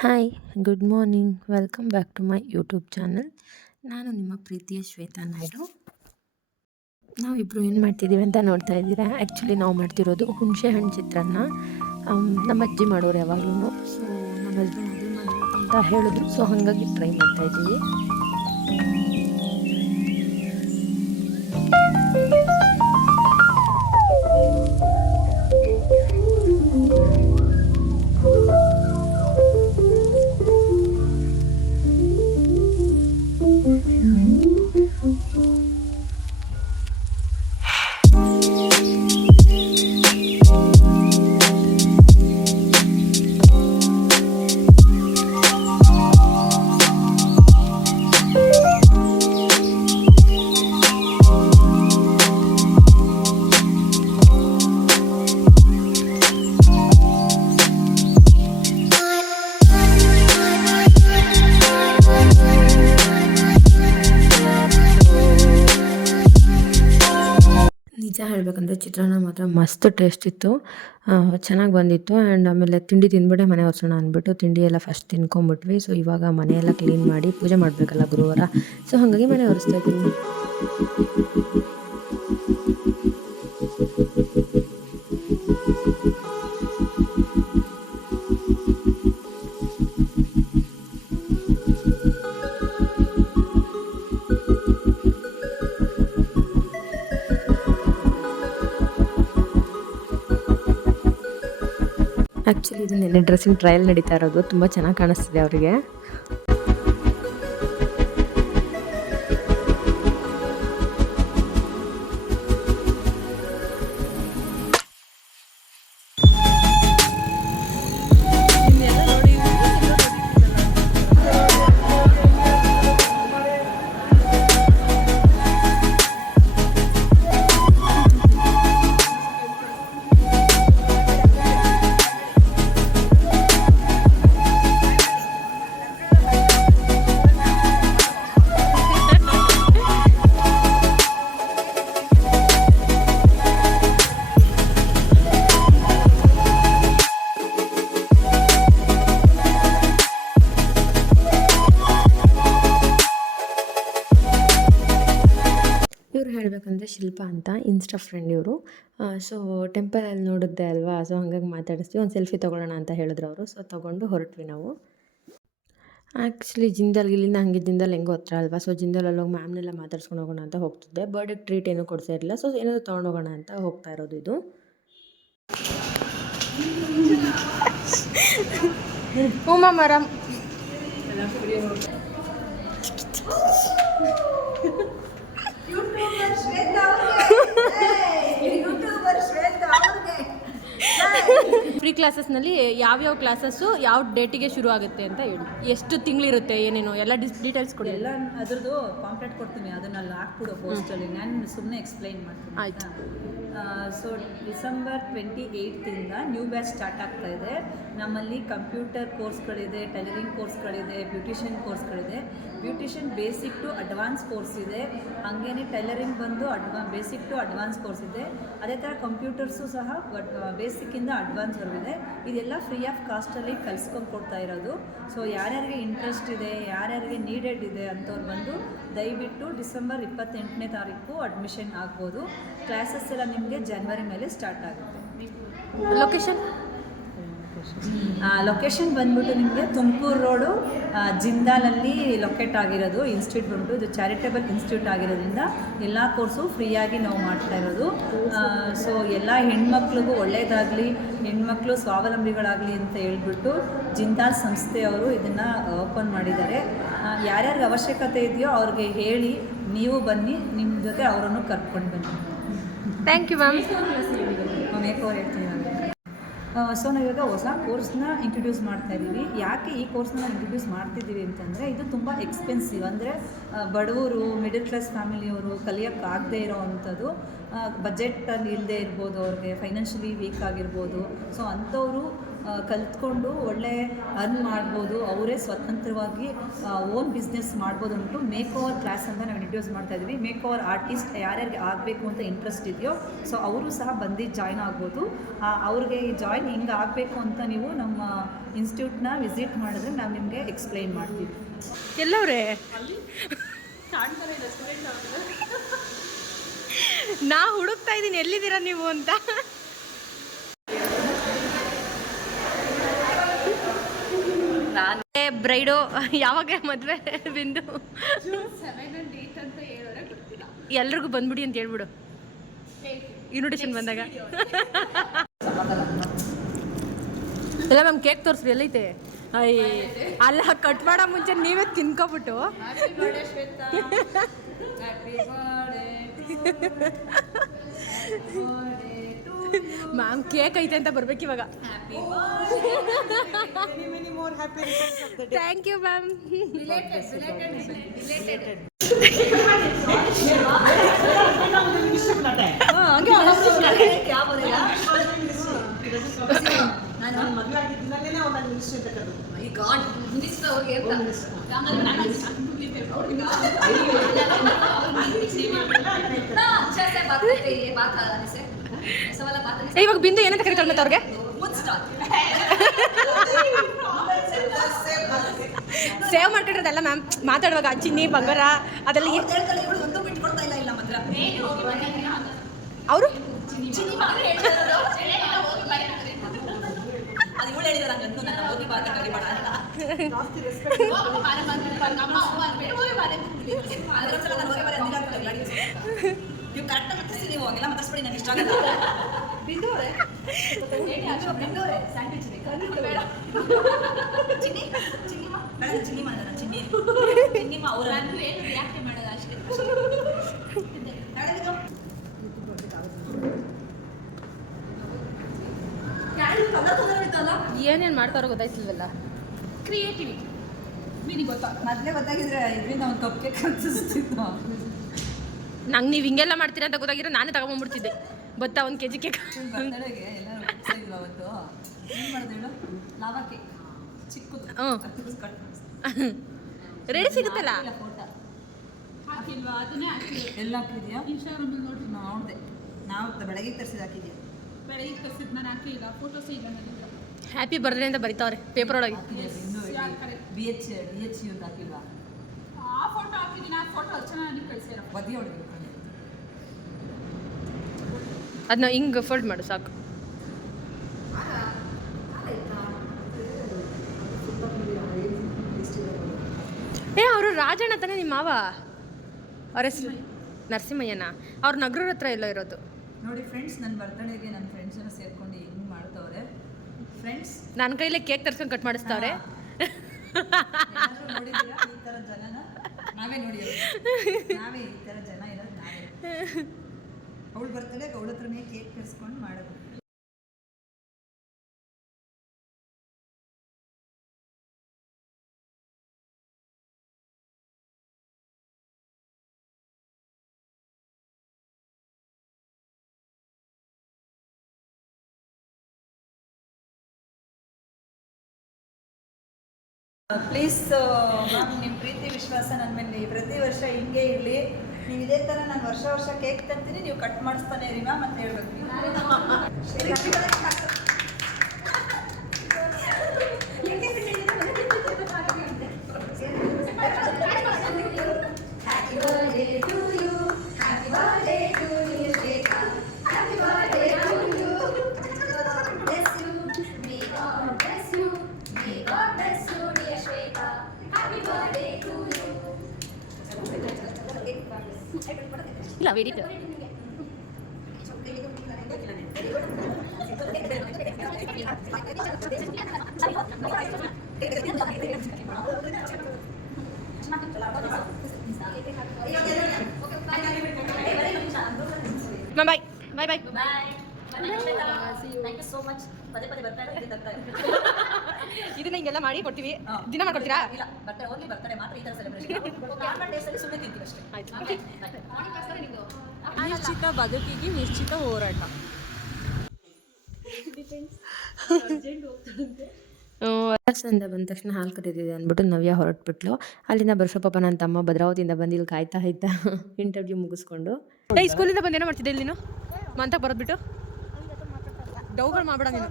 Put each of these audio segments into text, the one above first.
Hi good morning welcome back to my YouTube channel ನಾನು ನಿಮ್ಮ ಪ್ರೀತಿಯ ಶ್ವೇತಾ ನಾಯ್ಡು. ನಾವಿಬ್ಬರು ಏನು ಮಾಡ್ತಿದ್ದೀವಿ ಅಂತ ನೋಡ್ತಾ ಇದ್ದೀರಾ? ಆ್ಯಕ್ಚುಲಿ ನಾವು ಮಾಡ್ತಿರೋದು ಹುಣಸೆ ಹಣ್ಣು ಚಿತ್ರಾನ್ನ. ನಮ್ಮ ಅಜ್ಜಿ ಮಾಡೋರು ಯಾವಾಗಲೂ ಸೊ ನಮ್ಮ ಅಜ್ಜಿ ಅದೇ ಅಂತ ಹೇಳಿದ್ರು. ಸೊ ಹಾಗಾಗಿ ಟ್ರೈ ಮಾಡ್ತಾ ಮಸ್ತ್ ಟೇಸ್ಟ್ ಇತ್ತು. ಚೆನ್ನಾಗಿ ಬಂದಿತ್ತು ಆ್ಯಂಡ್ ಆಮೇಲೆ ತಿಂಡಿ ತಿಂದ್ಬಿಟ್ಟೆ ಮನೆ ಒರೆಸೋಣ ಅಂದ್ಬಿಟ್ಟು ತಿಂಡಿ ಎಲ್ಲ ಫಸ್ಟ್ ತಿನ್ಕೊಂಬಿಟ್ವಿ. ಸೊ ಇವಾಗ ಮನೆಯೆಲ್ಲ ಕ್ಲೀನ್ ಮಾಡಿ ಪೂಜೆ ಮಾಡಬೇಕಲ್ಲ ಗುರುವಾರ. ಸೊ ಹಾಗಾಗಿ ಮನೆ ಒರೆಸ್ತಾ ಇದ್ದೀನಿ. ಆ್ಯಕ್ಚುಲಿ ಇದು ನೆನ್ನೆ ಡ್ರೆಸ್ಸಿಂಗ್ ಟ್ರಯಲ್ ನಡೀತಾ ಇರೋದು. ತುಂಬ ಚೆನ್ನಾಗಿ ಕಾಣಿಸ್ತಿದೆ ಅವರಿಗೆ. ಶಿಲ್ಪ ಅಂತ ಇನ್ಸ್ಟಾ ಫ್ರೆಂಡ್ ಇವರು. ಸೊ ಟೆಂಪಲಲ್ಲಿ ನೋಡಿದ್ದೆ ಅಲ್ವಾ? ಸೊ ಹಂಗಾಗಿ ಮಾತಾಡಿಸ್ತೀವಿ. ಒಂದು ಸೆಲ್ಫಿ ತೊಗೊಳ್ಳೋಣ ಅಂತ ಹೇಳಿದ್ರು ಅವರು. ಸೊ ತೊಗೊಂಡು ಹೊರಟ್ವಿ ನಾವು. ಆ್ಯಕ್ಚುಲಿ ಜಿಂದಾಲ್ ಇಲ್ಲಿಂದ ಹಂಗೆ ಜಿಂದಾಲ್ ಹೆಂಗೋ ಹತ್ರ ಅಲ್ವಾ? ಸೊ ಜಿಂದಾಲಲ್ಲಿ ಹೋಗಿ ಮ್ಯಾಮ್ನೆಲ್ಲ ಮಾತಾಡ್ಸ್ಕೊಂಡು ಹೋಗೋಣ ಅಂತ ಹೋಗ್ತಿದ್ದೆ. ಬರ್ಡೇ ಟ್ರೀಟ್ ಏನೂ ಕೊಡ್ತಾ ಇರಲಿಲ್ಲ. ಸೊ ಏನಾದರೂ ತೊಗೊಂಡು ಹೋಗೋಣ ಅಂತ ಹೋಗ್ತಾ ಇರೋದು ಇದು. ಉಮಾ ಮರಂ ಫ್ರೀ ಕ್ಲಾಸಸ್ನಲ್ಲಿ ಯಾವ್ಯಾವ ಕ್ಲಾಸಸ್ಸು ಯಾವ ಡೇಟಿಗೆ ಶುರು ಆಗುತ್ತೆ ಅಂತ ಹೇಳಿ. ಎಷ್ಟು ತಿಂಗಳಿರುತ್ತೆ ಏನೇನು ಎಲ್ಲ ಡಿಸ್ ಡೀಟೇಲ್ಸ್ ಕೊಡಿ. ಎಲ್ಲ ಅದ್ರದ್ದು ಪಾಂಪ್ಲೆಟ್ ಕೊಡ್ತೀನಿ ಅದನ್ನ ಅಲ್ಲಿ. ಹಾಕ್ಬಿಡು ಪೋಸ್ಟಲ್ಲಿ ನಾನು ಸುಮ್ಮನೆ ಎಕ್ಸ್ಪ್ಲೈನ್ ಮಾಡ್ತೀನಿ ಆಯ್ತು. ಸೊ ಡಿಸೆಂಬರ್ ಟ್ವೆಂಟಿ ಏಯ್ಟಿಂದ ನ್ಯೂ ಬ್ಯಾಚ್ ಸ್ಟಾರ್ಟ್ ಆಗ್ತಾ ಇದೆ. ನಮ್ಮಲ್ಲಿ ಕಂಪ್ಯೂಟರ್ ಕೋರ್ಸ್ಗಳಿದೆ ಟೈಲರಿಂಗ್ ಕೋರ್ಸ್ಗಳಿದೆ beautician ಕೋರ್ಸ್ಗಳಿದೆ beautician basic to advance course ಇದೆ. ಹಾಗೇನೆ ಟೈಲರಿಂಗ್ ಬಂದು ಅಡ್ವಾ, ಬೇಸಿಕ್ ಟು ಅಡ್ವಾನ್ಸ್ ಕೋರ್ಸ್ ಇದೆ. ಅದೇ ಥರ ಕಂಪ್ಯೂಟರ್ಸು ಸಹ ಬೇಸಿಕ್ಕಿಂದ ಅಡ್ವಾನ್ಸ್ ಇದೆ ಇದೆಲ್ಲ ಫ್ರೀ ಆಫ್ ಕಾಸ್ಟಲ್ಲಿ ಕಲಿಸ್ಕೊಂಡು ಕೊಡ್ತಾ ಇರೋದು. ಸೊ ಯಾರ್ಯಾರಿಗೆ ಇಂಟ್ರೆಸ್ಟ್ ಇದೆ, ಯಾರ್ಯಾರಿಗೆ ನೀಡೆಡ್ ಇದೆ ಅಂತವ್ರು ಬಂದು ದಯವಿಟ್ಟು ಡಿಸೆಂಬರ್ ಇಪ್ಪತ್ತೆಂಟನೇ ತಾರೀಕು ಅಡ್ಮಿಷನ್ ಆಗ್ಬೋದು. ಕ್ಲಾಸಸ್ ಎಲ್ಲ ನಿಮಗೆ ಜನ್ವರಿ ಮೇಲೆ ಸ್ಟಾರ್ಟ್ ಆಗುತ್ತೆ. ಲೊಕೇಶನ್? ಲೊಕೇಶನ್ ಬಂದ್ಬಿಟ್ಟು ನಿಮಗೆ ತುಮಕೂರು ರೋಡು ಜಿಂದಾಲಲ್ಲಿ ಲೊಕೇಟ್ ಆಗಿರೋದು ಇನ್ಸ್ಟಿಟ್ಯೂಟ್ ಉಂಟು ಇದು ಚಾರಿಟೇಬಲ್ ಇನ್ಸ್ಟಿಟ್ಯೂಟ್ ಆಗಿರೋದ್ರಿಂದ ಎಲ್ಲ ಕೋರ್ಸು ಫ್ರೀಯಾಗಿ ನಾವು ಮಾಡ್ತಾ ಇರೋದು. ಸೊ ಎಲ್ಲ ಹೆಣ್ಮಕ್ಳಿಗೂ ಒಳ್ಳೆಯದಾಗಲಿ ಹೆಣ್ಮಕ್ಳು ಸ್ವಾವಲಂಬಿಗಳಾಗಲಿ ಅಂತ ಹೇಳ್ಬಿಟ್ಟು ಜಿಂದಾಲ್ ಸಂಸ್ಥೆಯವರು ಇದನ್ನು ಓಪನ್ ಮಾಡಿದ್ದಾರೆ. ಯಾರ್ಯಾರಿಗೆ ಅವಶ್ಯಕತೆ ಇದೆಯೋ ಅವ್ರಿಗೆ ಹೇಳಿ ನೀವು ಬನ್ನಿ ನಿಮ್ಮ ಜೊತೆ ಅವರನ್ನು ಕರ್ಕೊಂಡು ಬನ್ನಿ. ಥ್ಯಾಂಕ್ ಯು ಮ್ಯಾಮ್ ಹೇಳ್ತೀನಿ. ಸೊ ನಾವಿವಾಗ ಹೊಸ ಕೋರ್ಸ್ನ ಇಂಟ್ರೊಡ್ಯೂಸ್ ಮಾಡ್ತಾ ಇದ್ದೀವಿ ಯಾಕೆ ಈ ಕೋರ್ಸ್ನ ಇಂಟ್ರೊಡ್ಯೂಸ್ ಮಾಡ್ತಿದ್ದೀವಿ ಅಂತಂದರೆ ಇದು ತುಂಬ ಎಕ್ಸ್ಪೆನ್ಸಿವ್ ಅಂದರೆ ಬಡವರು ಮಿಡಲ್ ಕ್ಲಾಸ್ ಫ್ಯಾಮಿಲಿಯವರು ಕಲಿಯೋಕ್ಕಾಗದೇ ಇರೋ ಅಂಥದ್ದು ಬಜೆಟಲ್ಲಿ ಇಲ್ಲದೆ ಇರ್ಬೋದು ಅವ್ರಿಗೆ ಫೈನಾನ್ಷಿಯಲಿ ವೀಕ್ ಆಗಿರ್ಬೋದು. ಸೊ ಅಂಥವರು ಕಲ್ತ್ಕೊಂಡು ಒಳ್ಳೆ ಅರ್ನ್ ಮಾಡ್ಬೋದು ಅವರೇ ಸ್ವತಂತ್ರವಾಗಿ ಓನ್ ಬಿಸ್ನೆಸ್ ಮಾಡ್ಬೋದು ಅಂದ್ಬಿಟ್ಟು ಮೇಕ್ ಓವರ್ ಕ್ಲಾಸ್ ಅಂತ ನಾವು ಇಂಟ್ರೊಡ್ಯೂಸ್ ಮಾಡ್ತಾ ಇದ್ವಿ. ಮೇಕ್ ಓವರ್ ಆರ್ಟಿಸ್ಟ್ ಯಾರ್ಯಾರಿಗೆ ಆಗಬೇಕು ಅಂತ ಇಂಟ್ರೆಸ್ಟ್ ಇದೆಯೋ ಸೊ ಅವರು ಸಹ ಬಂದು ಜಾಯ್ನ್ ಆಗ್ಬೋದು. ಅವ್ರಿಗೆ ಈ ಜಾಯ್ನ್ ಹಿಂಗೆ ಆಗಬೇಕು ಅಂತ ನೀವು ನಮ್ಮ ಇನ್ಸ್ಟಿಟ್ಯೂಟ್ನ ವಿಸಿಟ್ ಮಾಡಿದ್ರೆ ನಾವು ನಿಮಗೆ ಎಕ್ಸ್ಪ್ಲೈನ್ ಮಾಡ್ತೀವಿ. ಎಲ್ಲವ್ರೆ? ನಾ ಹುಡುಕ್ತಾ ಇದ್ದೀನಿ ಎಲ್ಲಿದ್ದೀರಾ ನೀವು ಅಂತ ನಾನು ಬ್ರೈಡು ಯಾವಾಗ ಮದುವೆ ಬಿಂದು. ಎಲ್ರಿಗೂ ಬಂದ್ಬಿಡಿ ಅಂತ ಹೇಳ್ಬಿಡು. ಇನ್ವಿಟೇಷನ್ ಬಂದಾಗ. ಇಲ್ಲ ಮ್ಯಾಮ್ ಕೇಕ್ ತೋರಿಸ್ರಿ, ಎಲ್ಲೈತೆ? ಐ, ಅಲ್ಲ ಕಟ್ ಮಾಡೋ ಮುಂಚೆ ನೀವೇ ತಿನ್ಕೊಬಿಟ್ಟು. ಮ್ಯಾಮ್ ಕೇಕ್ ಐತೆ ಅಂತ ಬರ್ಬೇಕು ಇವಾಗ. ಥ್ಯಾಂಕ್ ಯು ಮ್ಯಾಮ್ ಏ, ಇವಾಗ ಬಿಂದು ಏನಂತ ಕರೀತಾರೆ ಮತ್ತೆ ಅವ್ರಿಗೆ? ಸೇವ್ ಮಾಡ್ಕೊಂಡಿರೋದಲ್ಲ ಮ್ಯಾಮ್. ಮಾತಾಡುವಾಗ ಚಿನ್ನಿ ಬಂಗಾರ ಅದೆಲ್ಲ ಅವರು? ನೀವು ಕರೆಕ್ಟಾಗಿ ಮಾತಾಡ್ಸಿ ನೀವು ಹಂಗೆಲ್ಲ ಮಾತಾಡ್ಸ್ಬೇಡಿ ನನಗೆ ಇಷ್ಟ ಆಗಲ್ಲ. ಬಿಂದು ಅವರೇ ಬಿಂದು ಅವರೇ ಸ್ಯಾಂಡ್ವಿಚ್ ಬೇಡ. ಚಿನ್ನಿ ಚಿನ್ನಿಮ್ಮ ಬೇಡ ಚಿನ್ನಿಮ್ಮ ಅಲ್ಲ ನಾನು ಚಿನ್ನಿ ಚಿನ್ನಿಮ್ಮ ಏನು ಯಾಕೆ ಮಾಡೋದು ಅಷ್ಟೇ. ಏನೇನು ಮಾಡ್ತಾರೋ ಗೊತ್ತಾಯ್ತಿಲ್ವಲ್ಲ? ಮೊದಲೇ ಗೊತ್ತಾಗಿದ್ರೆ ಇದರಿಂದ ಒಂದು ಕಪ್ ಕೇಕ್ ಕನ್ಸಿಸ್ತಿತ್ತು ನಂಗೆ ನೀವು ಹಿಂಗೆಲ್ಲ ಮಾಡ್ತೀರಾ ಅಂತ ಗೊತ್ತಾಗಿರೋ ನಾನೇ ತಗೊಂಬಂದ್ಬಿಡ್ತಿದ್ದೆ. ಬತ್ತಾ ಒಂದು ಕೆ ಜಿ ಕೇಕ್ ರೆಡಿ ಸಿಗುತ್ತಲ್ಲ? ಎಲ್ಲ ಹಾಕಿದ್ಯಾ? ನೋಡಿದೆ. ನಾವು ಬೆಳಗ್ಗೆ ತರಿಸಿದ ಹಾಕಿದ್ಯಾ? ಹ್ಯಾಪಿ ಬರ್ತ್ಡೇ ಅಂತ ಬರಿತಾವ್ರೆ ಪೇಪರ್ ಒಳಗೆ. B H B H photo ಬದಿ ಹೊಡೆದು ಅದನ್ನ ಹಿಂಗೆ ಫೋಲ್ಡ್ ಮಾಡು ಸಾಕು. ಏ ಅವರು ರಾಜಣ್ಣ ತಾನೇ ನಿಮ್ಮ ಮಾವ? ಅವ್ರ ಹೆಸರು ನರಸಿಂಹಯ್ಯನ? ಅವ್ರ ನಗರ ಹತ್ರ ಎಲ್ಲ ಇರೋದು. ನೋಡಿ ಫ್ರೆಂಡ್ಸ್ ನನ್ನ ಬರ್ತಡೆಗೆ ನನ್ನ ಫ್ರೆಂಡ್ಸ್ ಎಲ್ಲ ಸೇರ್ಕೊಂಡು ಹೆಂಗೆ ಮಾಡ್ತವ್ರೆ? ಫ್ರೆಂಡ್ಸ್ ನನ್ನ ಕೈಲೇ ಕೇಕ್ ತರ್ಸ್ಕೊಂಡು ಕಟ್ ಮಾಡಿಸ್ತಾವ್ರೆ ನೋಡಿದ್ದೀರಾ ಈ ಥರ ಜನನ ನಾವೇ ನೋಡಿ ನಾವೇ ಈ ಥರ ಜನ ಇರೋದು ನಾವೇ. ಅವಳು ಬರ್ತಾಳೆ ಅವಳ ಹತ್ರನೇ ಕೇಕ್ ತರಿಸ್ಕೊಂಡು ಮಾಡೋದು. ಪ್ಲೀಸ್ ಮ್ಯಾಮ್ ನಿಮ್ಮ ಪ್ರೀತಿ ವಿಶ್ವಾಸ ನನ್ನ ಮೇಲೆ ಪ್ರತಿ ವರ್ಷ ಹಿಂಗೆ ಇರಲಿ. ನೀವು ಇದೇ ಥರ ನಾನು ವರ್ಷ ವರ್ಷ ಕೇಕ್ ತರ್ತೀನಿ ನೀವು ಕಟ್ ಮಾಡಿಸ್ತಾನೆ ಇರಿ ಮ್ಯಾಮ್ ಅಂತ ಇಲ್ಲ ಬಾಯ್ ಬಾಯ್ ಬಾಯ್ ಇದನ್ನ ಹಿಂಗೆಲ್ಲ ಮಾಡಿ ಕೊಡ್ತೀವಿ. ದಿನ ಮಾಡ್ಕೊಡ್ತೀರಾ? ನಿಶ್ಚಿತ ಬದುಕಿಗೆ ನಿಶ್ಚಿತ ಹೋರಾಟ. ಕ್ಲಾಸಿಂದ ಬಂದ ತಕ್ಷಣ ಹಾಲು ಕರೀತಿದೆ ಅಂದ್ಬಿಟ್ಟು ನವ್ಯ ಹೊರಟ್ಬಿಟ್ಲು ಅಲ್ಲಿಂದ ಬರ್ಷಪ್ಪ ನನ್ನ ತಮ್ಮ ಭದ್ರಾವತಿಯಿಂದ ಬಂದು ಇಲ್ಲಿ ಕಾಯ್ತಾ ಆಯ್ತಾ ಇಂಟರ್ವ್ಯೂ ಮುಗಿಸ್ಕೊಂಡು ಈ ಸ್ಕೂಲಿಂದ ಬಂದು ಏನೋ ಮಾಡ್ತಿದ್ದೆ ಇಲ್ಲಿ ನೀನು ಮಂತ ಬರೋದ್ಬಿಟ್ಟು ಡೌಗಳು ಮಾಡ್ಬೇಡ ನೀನು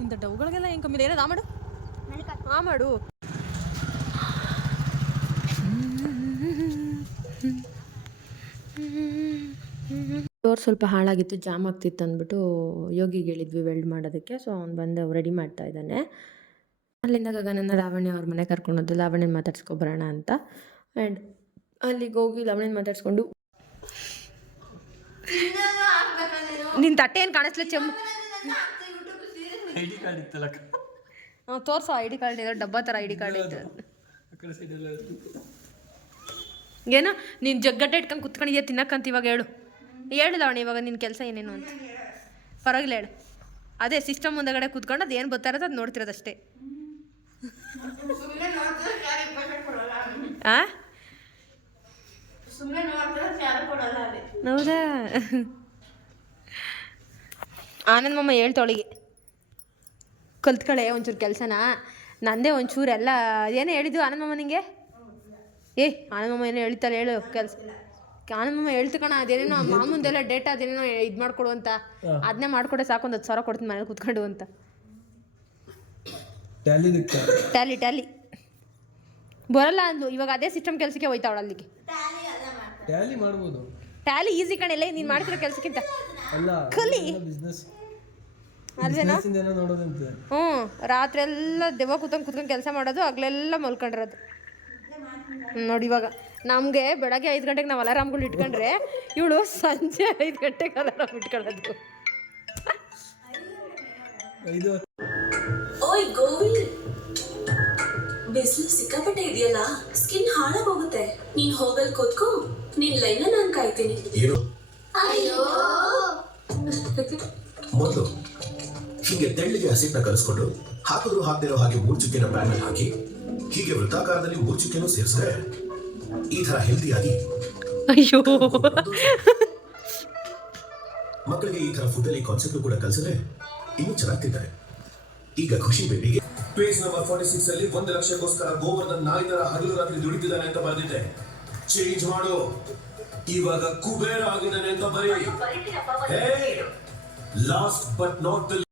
ಇಂಥ ಡೌಗಳಿಗೆಲ್ಲ ಹೆಂಗೆ ಕಮ್ಮಿ ಏನದ ಆ ಮಾಡು ಆ ಮಾಡು ಡೋರ್ ಸ್ವಲ್ಪ ಹಾಳಾಗಿತ್ತು ಜಾಮ್ ಆಗ್ತಿತ್ತು ಅಂದ್ಬಿಟ್ಟು ಯೋಗಿಗೆ ಹೇಳಿದ್ವಿ ವೆಲ್ಡ್ ಮಾಡೋದಕ್ಕೆ. ಸೊ ಅವ್ನು ಬಂದು ರೆಡಿ ಮಾಡ್ತಾ ಇದ್ದಾನೆ. ಅಲ್ಲಿಂದ ಗಗನನ್ನ ಲಾವಣ್ಯ ಅವ್ರ ಮನೆ ಕರ್ಕೊಂಡೋದು ಲಾವಣ್ಯನ ಮಾತಾಡ್ಸ್ಕೊಬರೋಣ ಅಂತ. ಆ್ಯಂಡ್ ಅಲ್ಲಿಗೆ ಹೋಗಿ ಲಾವಣ್ಯನ ಮಾತಾಡ್ಸ್ಕೊಂಡು ನಿನ್ನ ತಟ್ಟೆ ಏನು ಕಾಣಿಸ್ಲ ಚೆಮ್ಮ ಹಾಂ ತೋರ್ಸು ಐ ಡಿ ಕಾರ್ಡ್ ಇದೆ ಡಬ್ಬ ಥರ ಐ ಡಿ ಕಾರ್ಡ್ ಇದೆ ಆ ಏನೋ ನೀನು ಜಗ್ಗಟ್ಟೆ ಇಟ್ಕೊಂಡು ಕುತ್ಕೊಂಡಿದ್ಯಾ ತಿನ್ನಕ್ಕಂತ ಇವಾಗ ಹೇಳು. ಹೇಳಿಲ್ಲ ಅವನು ಇವಾಗ ನಿನ್ನ ಕೆಲಸ ಏನೇನು ಅಂತ. ಪರವಾಗಿಲ್ಲ ಹೇಳು. ಅದೇ ಸಿಸ್ಟಮ್ ಮುಂದಗಡೆ ಕೂತ್ಕೊಂಡು ಅದು ಏನು ಇರೋದು ಅದು ನೋಡ್ತಿರೋದಷ್ಟೇ. ಆ? ಹೌದಾ? ಆನಂದ್ ಮಮ್ಮ ಹೇಳ್ತವಳಿಗೆ ಕಲ್ತ್ಕಳೆ ಒಂಚೂರು ಕೆಲಸನ. ನಂದೇ ಒಂಚೂರು ಎಲ್ಲ ಏನೇ ಹೇಳಿದ್ದು ಆನಂದ್ ಮಮ್ಮ ನಿಂಗೆ? ಏ ಆನಂದ್ ಮಮ್ಮ ಏನೋ ಹೇಳ್ತಾರೆ ಹೇಳು ಕೆಲಸ. ಮಮ್ಮ ಹೇಳ್ತು ಕಣ ಅದೇನೇನೋ ಮಾಮೂಂದೆಲ್ಲ ಡೇಟಾ ಅದೇನೇನೋ ಇದು ಮಾಡ್ಕೊಡು ಅಂತ. ಅದನ್ನೇ ಮಾಡ್ಕೊಡೆ ಸಾಕು ಒಂದು ಹತ್ತು ಸಾವಿರ ಕೊಡ್ತೀನಿ ಮನೇಲಿ ಕುತ್ಕೊಂಡು ಅಂತ. Tally tally tally. ಬರಲ್ಲ ಅಂದ್ಲು ಇವಾಗ ಅದೇ ಸಿಸ್ಟಮ್ ಕೆಲಸಕ್ಕೆ ಹೋಯ್ತಾವಳ ಅಲ್ಲಿಗೆ. ಟ್ಯಾಲಿ ಮಾಡ್ಬೋದು. ಟ್ಯಾಲಿ ಈಸಿ ಕಣೆಲ್ಲ ನೀನು ಮಾಡ್ತಿರೋ ಕೆಲಸಕ್ಕಿಂತ. ಅಲ್ಲ ಕಲಿ. ಬಿಸ್ನೆಸ್ ಅಲ್ವೇನೋ? ಹ್ಞೂ ರಾತ್ರಿ ಎಲ್ಲ ದೆವ್ವ ಕೂತ್ಕೊಂಡು ಕೂತ್ಕೊಂಡು ಕೆಲಸ ಮಾಡೋದು ಹಗಲೆಲ್ಲ ಮಲ್ಕೊಂಡಿರೋದು. ನೋಡಿ ಇವಾಗ. ನಮಗೆ ಬೆಳಗ್ಗೆ ಐದು ಗಂಟೆಗೆ ನಾವು ಅಲಾರಾಮ್ಗಳು ಇಟ್ಕೊಂಡ್ರೆ ಇವಳು ಸಂಜೆ ಐದು ಗಂಟೆಗೆ ಅಲಾರಾಮ್ ಇಟ್ಕೊಳ್ಳೋದು. ಐದು ಓಯ್ ಗೋವಿ ಬಿಸಿಲು ಸಿಕ್ಕಾಪಟ್ಟೆ ಇದೆಯಲ್ಲ ಸ್ಕಿನ್ ಹಾಳಾಗೋಗುತ್ತೆ ನೀನ್ ಹೋಗಲ್ ಕೂತ್ಕೋ ನಿನ್ ಲೈನ ನಾನ್ ಕಾಯ್ತೀನಿ. ಅಯ್ಯೋ! ಮೊದಲು ಹೀಗೆ ತೆಳ್ಳಿಗೆ ಹಸಿಟ್ಟನ್ನ ಕಲಿಸ್ಕೊಂಡು ಹಾಕಿದ್ರು ಹಾಕ್ತಿರೋ ಹಾಗೆ ಮೂರ್ ಚುಕ್ಕಿನ ಪ್ಯಾನ್ ಹಾಕಿ ಹೀಗೆ ವೃತ್ತಾಕಾರದಲ್ಲಿ ಮೂರ್ ಚುಕ್ಕಿನೂ ಸೇರಿಸಿದ್ರೆ ಈ ತರ ಹೆಲ್ದಿಯಾಗಿ ಅಯ್ಯೋ. ಮಕ್ಕಳಿಗೆ ಈ ತರ ಫುಡ್ ಅಲ್ಲಿ ಕಾನ್ಸೆಪ್ಟ್ ಕೂಡ ಕಲಿಸಿದ್ರೆ ಇನ್ನೂ ಚೆನ್ನಾಗಿ ತಿಂತಾರೆ ಈಗ ಖುಷಿ ಬೇಬಿಗೆ ಪೇಜ್ ನಂಬರ್ ಫಾರ್ಟಿ ಸಿಕ್ಸ್ ಅಲ್ಲಿ ಒಂದು ಲಕ್ಷಕ್ಕೋಸ್ಕರ ಗೋವರ್ಧನ್ ನಾಯಿ ತರ ಹಗಲು ರಾತ್ರಿ ದುಡಿತಿದ್ದಾನೆ ಅಂತ ಬರೆದಿದ್ದೆ. ಚೇಂಜ್ ಮಾಡು. ಇವಾಗ ಕುಬೇರ ಆಗಿದ್ದಾನೆ ಅಂತ ಬರೀ. ಲಾಸ್ಟ್ ಬಟ್ ನಾಟ್ ದ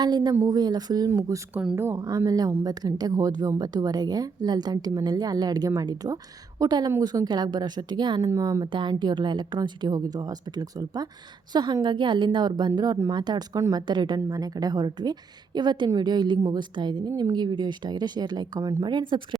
ಅಲ್ಲಿಂದ ಮೂವಿ ಎಲ್ಲ ಫುಲ್ ಮುಗಿಸ್ಕೊಂಡು ಆಮೇಲೆ ಒಂಬತ್ತು ಗಂಟೆಗೆ ಹೋದ್ವಿ ಒಂಬತ್ತುವರೆಗೆ. ಲಲಿತಾಂಟಿ ಮನೆಯಲ್ಲಿ ಅಲ್ಲೇ ಅಡುಗೆ ಮಾಡಿದ್ರು. ಊಟ ಎಲ್ಲ ಮುಗಿಸ್ಕೊಂಡು ಕೆಳಗೆ ಬರೋ ಅಷ್ಟೊತ್ತಿಗೆ ಆನಂದ್ ಮತ್ತು ಆಂಟಿ ಅವ್ರಲ್ಲ ಎಲೆಕ್ಟ್ರಾನ್ ಸಿಟಿ ಹೋಗಿದ್ರು ಹಾಸ್ಪಿಟ್ಲಿಗೆ ಸ್ವಲ್ಪ. ಸೊ ಹಾಗಾಗಿ ಅಲ್ಲಿಂದ ಅವ್ರು ಬಂದರು ಅವ್ರನ್ನ ಮಾತಾಡ್ಸ್ಕೊಂಡು ಮತ್ತೆ ರಿಟರ್ನ್ ಮನೆ ಕಡೆ ಹೊರಟ್ವಿ. ಇವತ್ತಿನ ವೀಡಿಯೋ ಇಲ್ಲಿಗೆ ಮುಗಿಸ್ತಾ ಇದ್ದೀನಿ. ನಿಮಗೆ ಈ ವಿಡಿಯೋ ಇಷ್ಟ ಆಗಿದ್ರೆ ಶೇರ್ ಲೈಕ್ ಕಾಮೆಂಟ್ ಮಾಡಿ ಆ್ಯಂಡ್ ಸಬ್ಸ್ಕ್ರೈಬ್